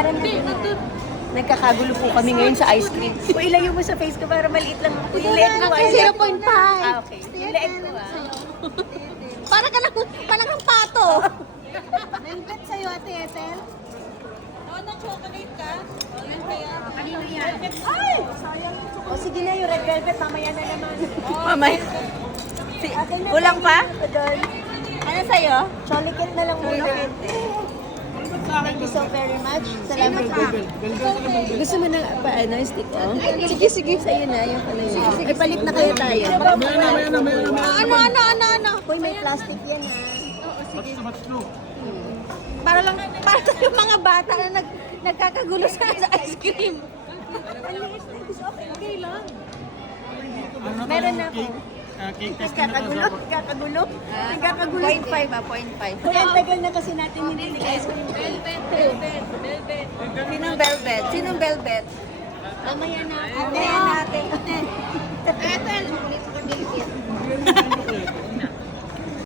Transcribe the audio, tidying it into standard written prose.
Parang nagkakagulo po kami ngayon sa ice cream. Kung ilayo mo sa face ko para maliit lang ako. Yung leeg ko ay 0.5. Okay. Yung leeg ko Parang kang pato. Velvet sa'yo, Ate Ethel. Kanino yan? Ay! O sige na, yung red velvet, mamaya na naman. Mamaya. Ulang pa? Ano sa'yo? Chocolate na lang muna. Thank you so very much. Salamat po. Gusto mo na paano, stick on? Sige, sige. Sa'yo na, yung pala yun. Sige, palit na kayo tayo. Ano? Uy, may plastic yan ha. Para yung mga bata na nagkakagulo sa ice cream. Okay lang. Meron na ako. Nagkakagulo? Nagkakagulo. 0.5. Kaya ang tagal na kasi natin hindi nag-ice cream. Sinong velvet? Mamaya na ako. Mamaya na.